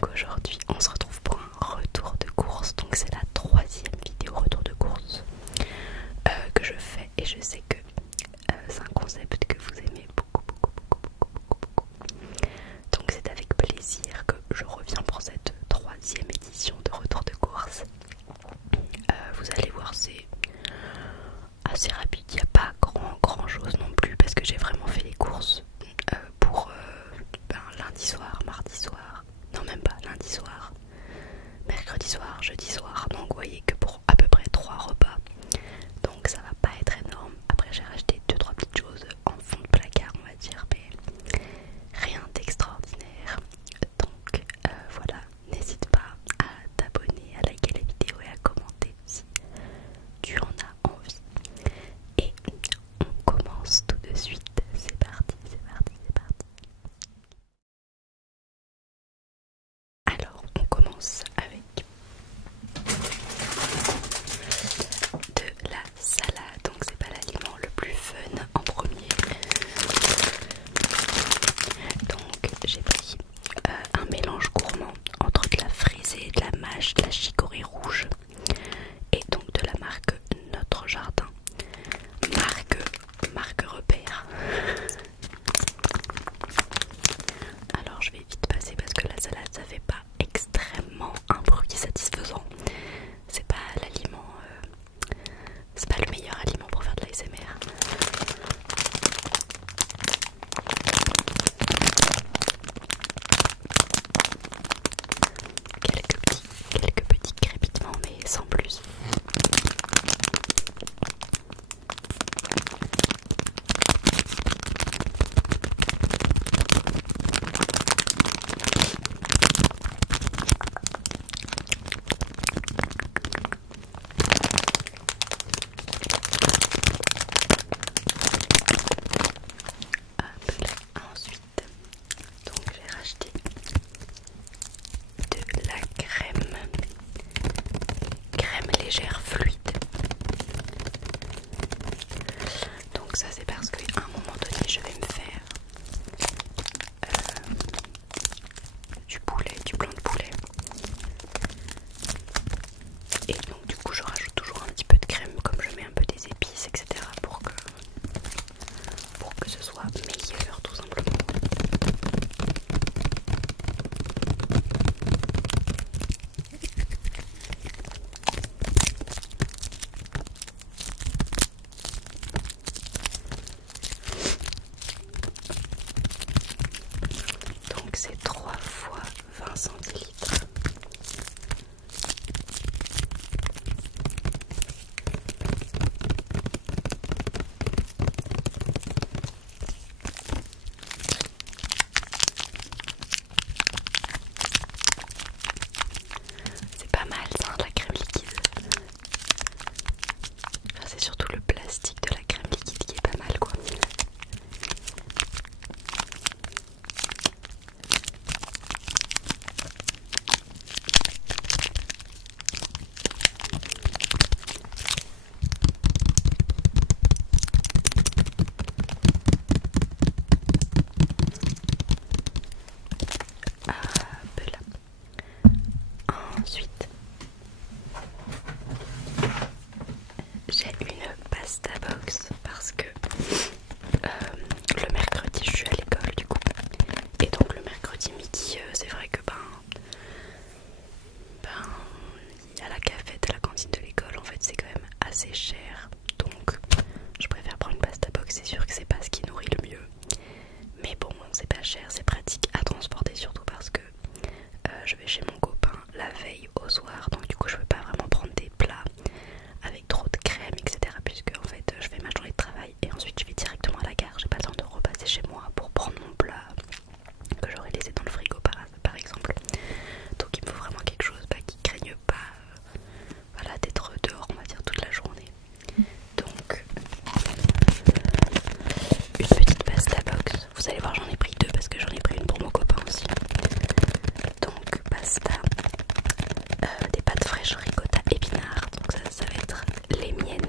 Donc aujourd'hui on se retrouve pour un retour de course. Donc c'est la troisième vidéo retour de course que je fais. Et je sais que c'est un concept que vous aimez beaucoup. Donc c'est avec plaisir que je reviens pour cette troisième édition de retour de course. Vous allez voir, c'est assez rapide, il n'y a pas grand chose non plus parce que j'ai vraiment fait les courses pour lundi soir, mardi soir, non même pas, lundi soir, mercredi soir, jeudi soir. Donc vous voyez que pour à peu près 3 repas, donc ça va pas être énorme. Après j'ai racheté 2-3 petites choses en fond de placard on va dire, mais rien d'extraordinaire. Donc voilà, n'hésite pas à t'abonner, à liker la vidéo et à commenter si tu en as envie. Et on commence tout de suite, c'est parti. Alors on commence avec de la salade, donc c'est pas l'aliment le plus fun en premier. Donc j'ai pris un mélange gourmand entre de la frisée, de la mâche, de la chicorée rouge et donc de la marque Notre Jardin, marque repère. Alors je vais vite passer parce que la salade ça fait pas extrêmement un bruit satisfaisant. C'est pas l'aliment, c'est pas le meilleur aliment pour faire de l'ASMR. Quelques petits crépitements mais sans plus. Ensuite, donc j'ai racheté de la crème légère fluide. Donc ça c'est parce qu'à un moment donné je vais me faire du blanc de poulet. Et donc du coup je rajoute toujours un petit peu de crème comme je mets un peu des épices etc. pour que ce soit meilleur tout simplement. Donc c'est 3 fois 20 centilitres. C'est pas mal ça, la crème liquide. Enfin, c'est surtout le plastique de la crème liquide qui est pas mal quoi. Ensuite, j'ai une pasta box parce que le mercredi je suis à l'école du coup. Et donc le mercredi midi, c'est vrai que il y a la cafette à la cantine de l'école, en fait c'est quand même assez cher. Donc je préfère prendre une pasta box, c'est sûr que c'est pas ce qui nourrit le mieux. Mais bon, c'est pas cher, c'est pratique à transporter surtout parce que je vais chez mon copain la veille au soir. Donc du coup je peux pas vraiment prendre des plats avec trop de crème etc. Puisque en fait je fais ma journée de travail et ensuite je vais directement à la gare. J'ai pas le temps de repasser chez moi pour prendre mon plat que j'aurais laissé dans le frigo par exemple. Donc il me faut vraiment quelque chose qui craigne pas voilà, d'être dehors on va dire toute la journée. Donc une petite pasta box. Vous allez voir j'en ai pris 2 parce que j'en ai pris une pour mon copain aussi. Donc pasta, des pâtes fraîches ricotta épinards. Donc ça va être les miennes.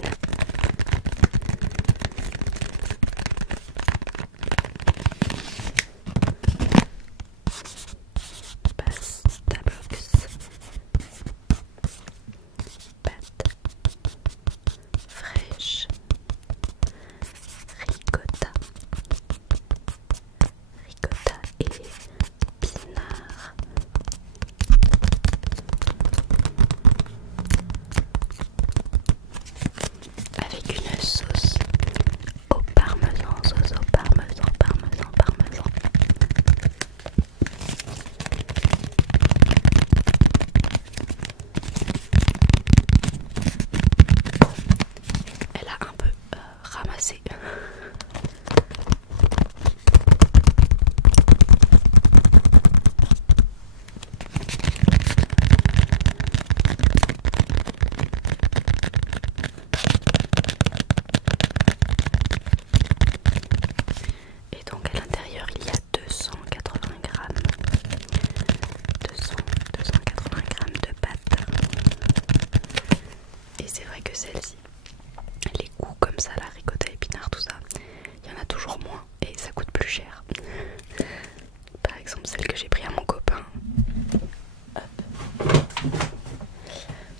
celle-ci. Les goûts comme ça, la ricotta épinard, tout ça, il y en a toujours moins et ça coûte plus cher. Par exemple celle que j'ai pris à mon copain. Hop.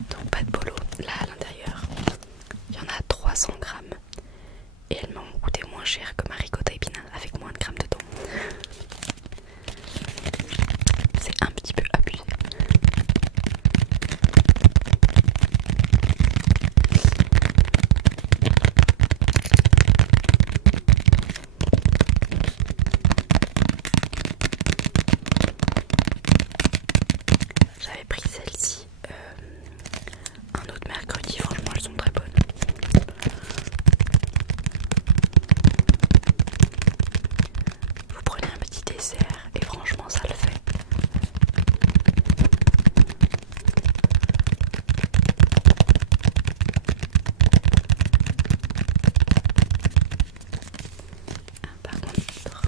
Donc pas de bolo. Là à l'intérieur, il y en a 300 grammes. Et elles m'ont coûté moins cher que ma ricotta épinard avec moins de grammes dedans. C'est un petit peu abusé. J'avais pris celle-ci un autre mercredi, franchement elles sont très bonnes. Vous prenez un petit dessert et franchement ça le fait. Par contre,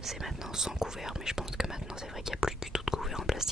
c'est maintenant sans couvert, mais je pense que maintenant c'est vrai qu'il n'y a plus du tout de couvert en plastique.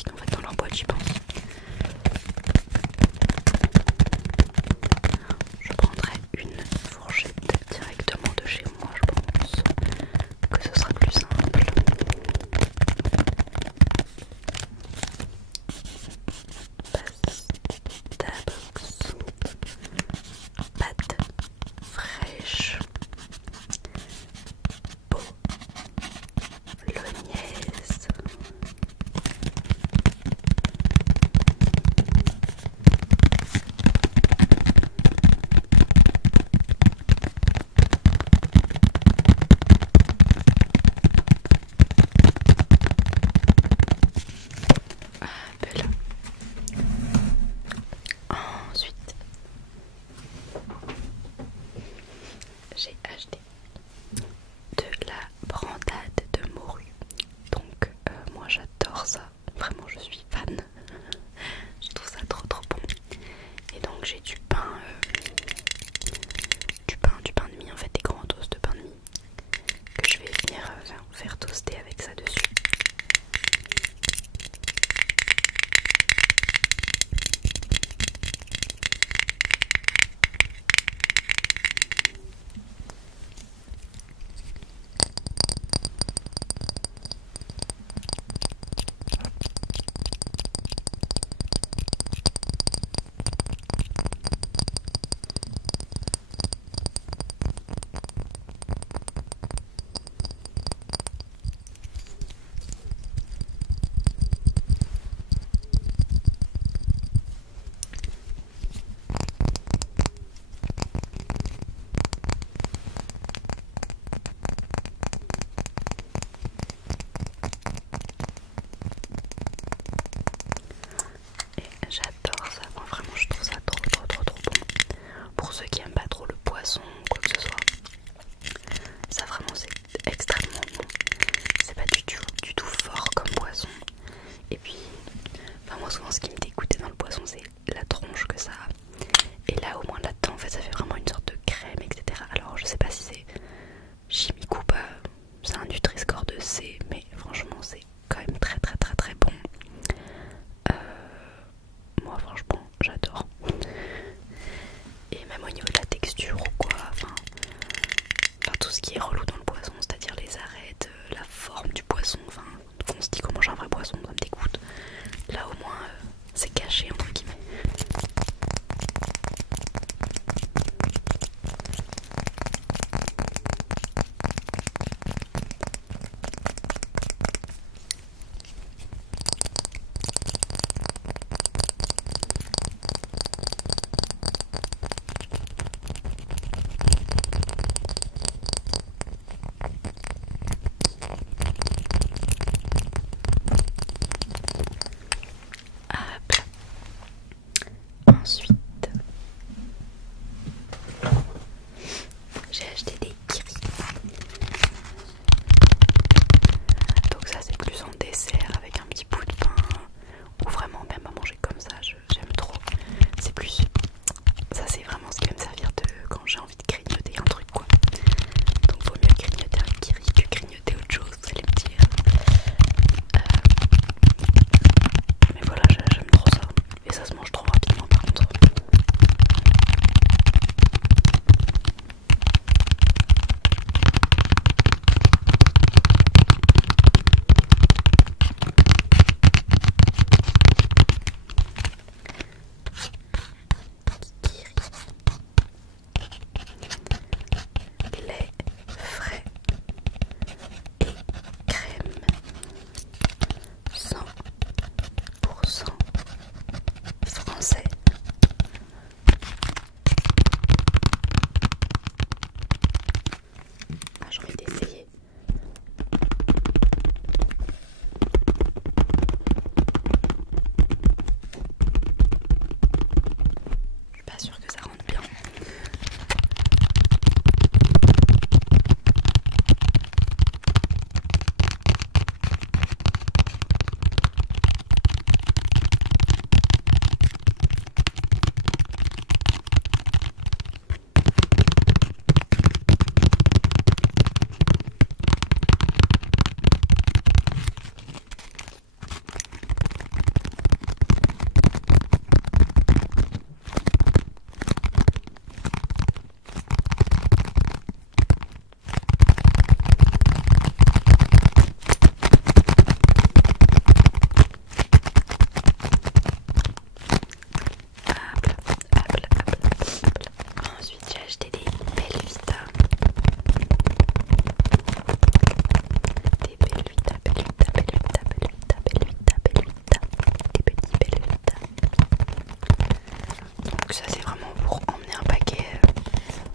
ça c'est vraiment pour emmener un paquet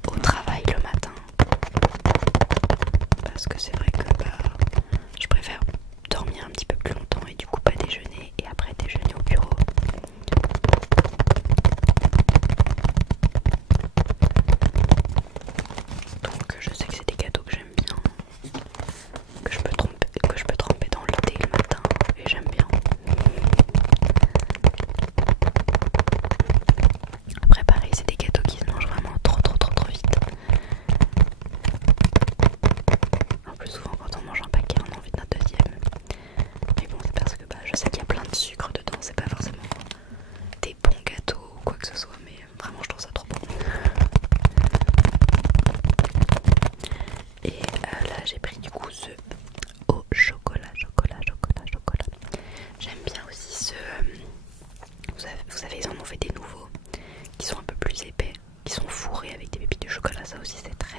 au travail le matin. Parce que c'est vrai que je préfère dormir un petit peu plus longtemps et du coup pas déjeuner et après déjeuner au bureau. Donc je sais que c'est des cadeaux que j'aime bien, que je peux tremper dans le thé le matin et j'aime bien. Après pareil, c'est des gâteaux qui se mangent vraiment trop vite. En plus souvent quand on mange un paquet on a envie d'un deuxième. Mais bon c'est parce que je sais qu'il y a plein de sucre dedans, c'est pas forcément des bons gâteaux ou quoi que ce soit, mais vraiment je trouve ça trop bon. Et là j'ai pris du coup ce au chocolat. J'aime bien aussi ce... vous savez ils en ont fait des nouveaux qui sont un peu plus épais, qui sont fourrés avec des pépites de chocolat, ça aussi c'est très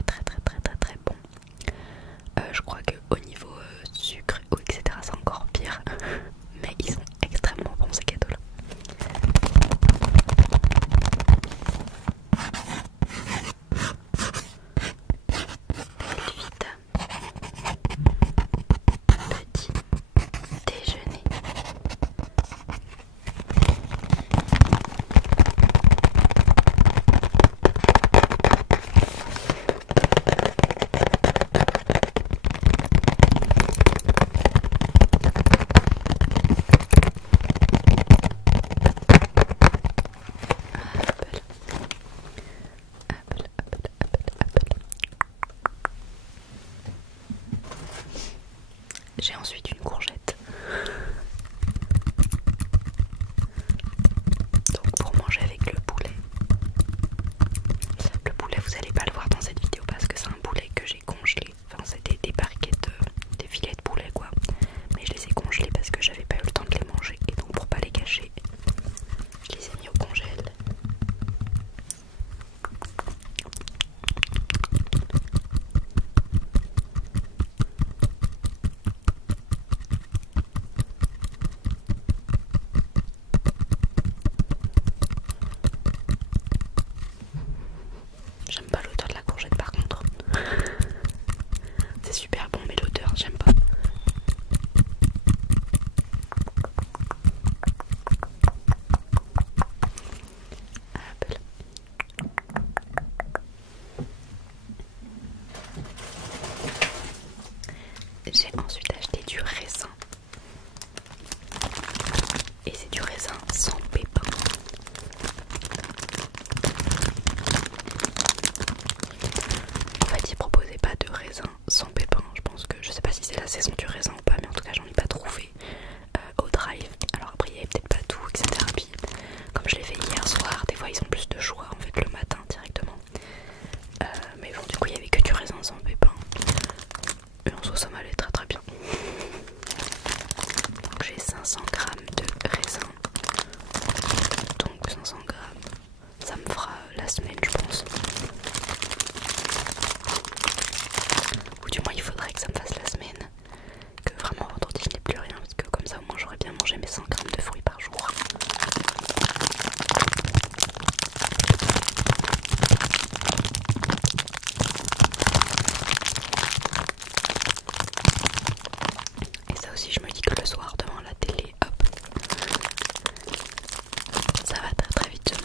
bon. Je crois que au niveau sucre etc c'est encore pire, mais ils sont extrêmement bons ces gâteaux là. Vita petit déjeuner. J'ai ensuite une courgette. Donc pour manger avec le poulet. Le poulet vous allez pas le voir dans cette vidéo parce que c'est un poulet que j'ai congelé. Enfin c'était des barquettes, des filets de poulet quoi. Mais je les ai congelés parce que j'avais pas eu le temps de les manger. Et donc pour pas les gâcher, je les ai mis au congèle. J'aime pas l'odeur de la courgette par contre. C'est super bon mais l'odeur j'aime pas. Hop. J'ai ensuite acheté du raisin. Et c'est du raisin sans pépins. En fait ils proposaient pas de raisin sans pépins. Je pense que, je sais pas si c'est la saison du raisin ou pas, mais en tout cas j'en ai pas trouvé au drive. Alors après il y avait peut-être pas tout etc. Puis comme je l'ai fait hier soir, des fois ils ont plus de choix en fait le matin directement. Mais bon du coup il y avait que du raisin sans pépins. Et en soi ça m'allait très bien. Donc j'ai 500 grammes de raisin. Donc 500 grammes, ça me fera la semaine je pense. Ou du moins il faudrait que ça me fasse la semaine. Que vraiment vendredi je n'ai plus rien. Parce que comme ça au moins j'aurais bien mangé mes 100 grammes de fruits par jour. Et ça aussi je me dis que le soir devant la télé, hop, ça va très vite se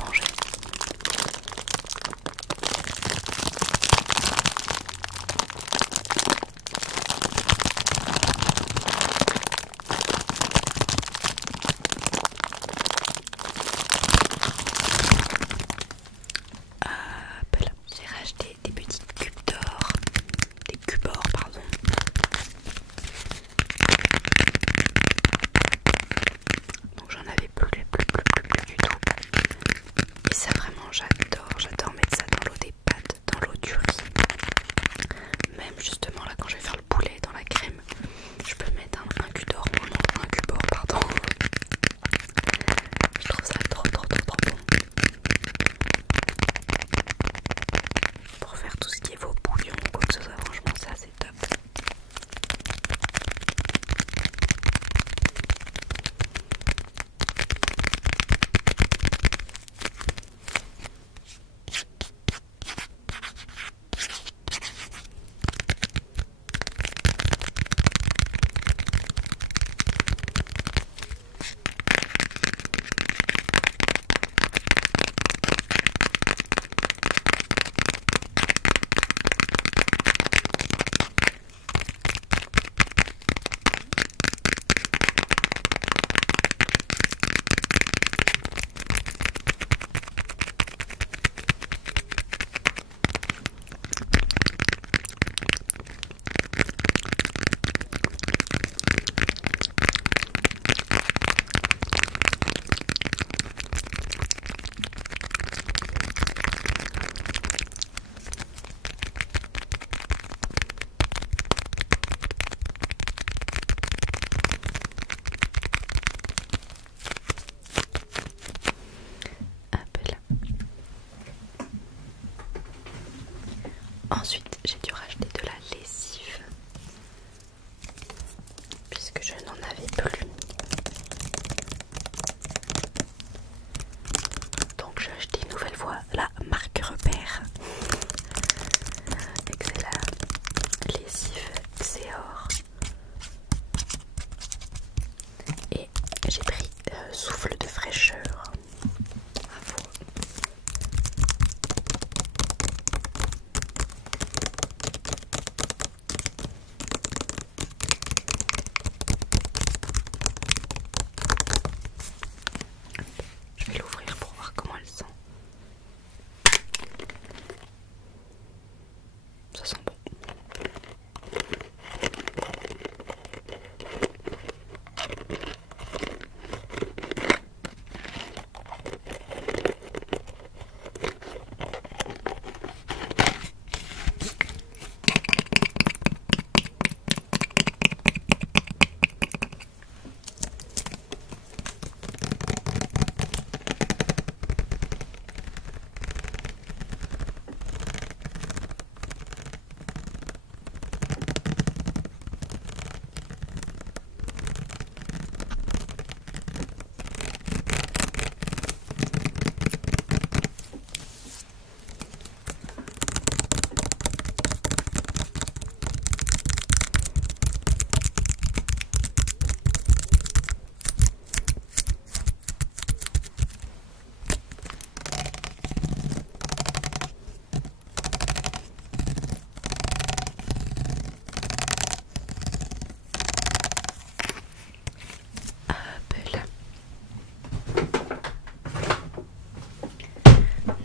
Ensuite, j'ai dû racheter de la lessive puisque je n'en avais plus. Donc j'ai acheté une nouvelle fois la marque Repère. Et que c'est la lessive Xeor. Et j'ai pris souffle de fraîcheur. Bravo. Je vais l'ouvrir pour voir comment elle sent. Ça sent bon.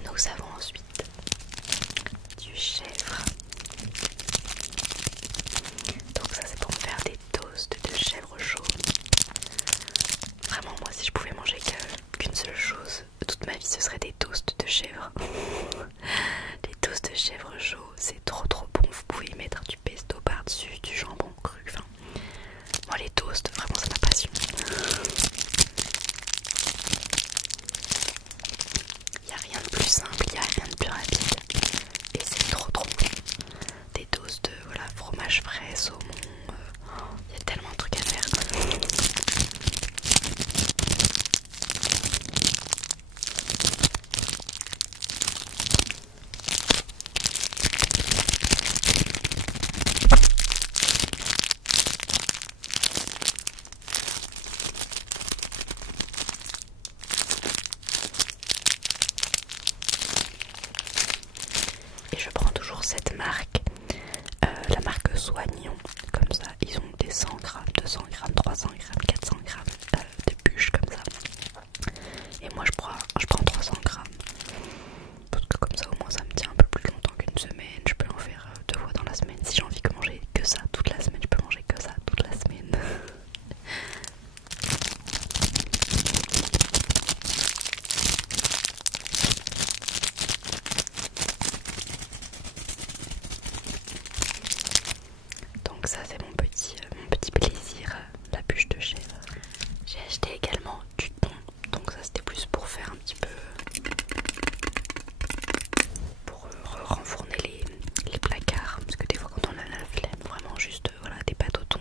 Nous avons ensuite du chèvre. Donc ça c'est pour me faire des toasts de chèvre chaud. Vraiment moi si je pouvais manger qu'une seule chose toute ma vie ce serait des toasts de chèvre. Les toasts de chèvre chaud c'est trop bon. Vous pouvez y mettre du pesto par dessus, du jambon cru. Enfin, moi les toasts vraiment c'est ma passion. Il n'y a rien de plus simple, il n'y a rien de plus rapide. Et c'est trop bon. Des toasts de voilà, fromage frais, saumon. Il y a tellement de trucs à faire. Et je prends toujours cette marque, la marque Soignon, comme ça, ils ont des 100 grammes, 200 grammes, 300 grammes, 400 grammes de bûches comme ça. Et moi je prends 300 grammes, parce que comme ça au moins ça me tient un peu plus longtemps qu'une semaine, je peux en faire 2 fois dans la semaine. Si j'ai envie de manger que ça toute la semaine, je peux manger que ça toute la semaine. Donc ça c'est mon petit plaisir, la bûche de chèvre. J'ai acheté également du thon, donc ça c'était plus pour faire un petit peu, pour renfourner les placards, parce que des fois quand on a la flemme, vraiment juste voilà, des pâtes au thon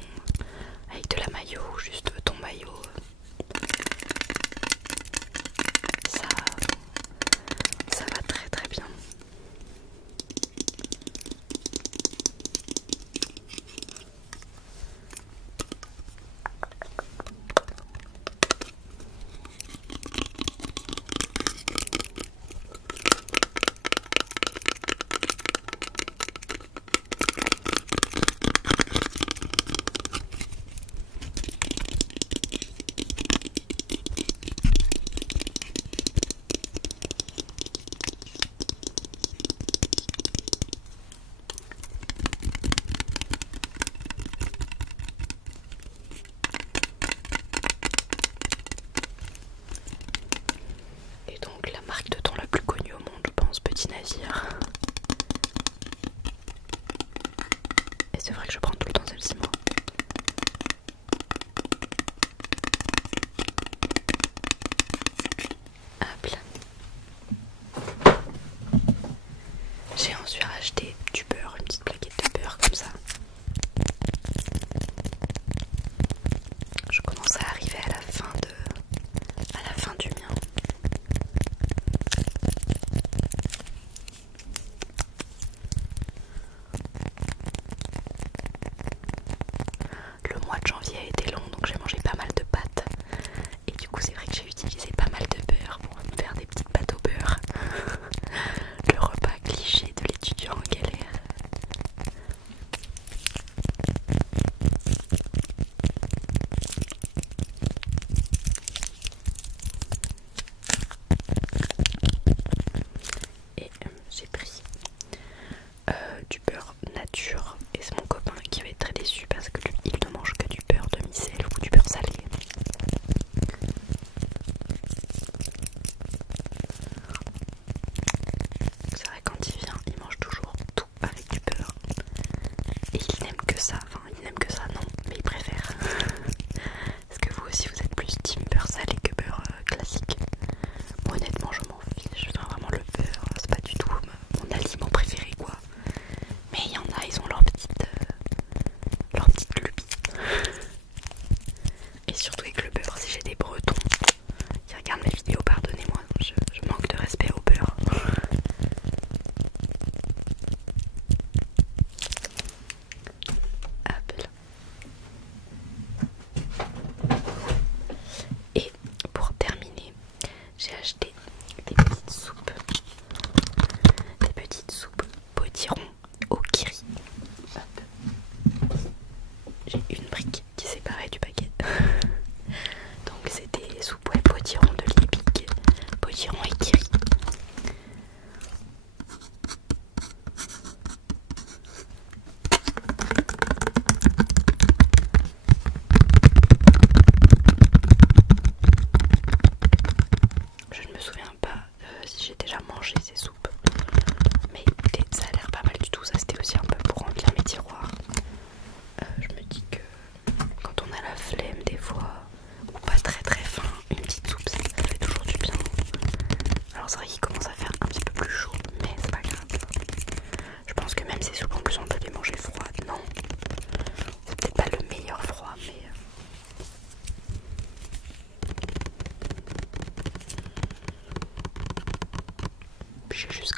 avec de la mayo, juste thon mayo, ça va très bien. Et donc la marque de thon la plus connue au monde, je pense, Petit Navire. Et c'est vrai que je prends tout le temps celle-ci moi. Hop là. J'ai ensuite racheté du beurre. j'ai juste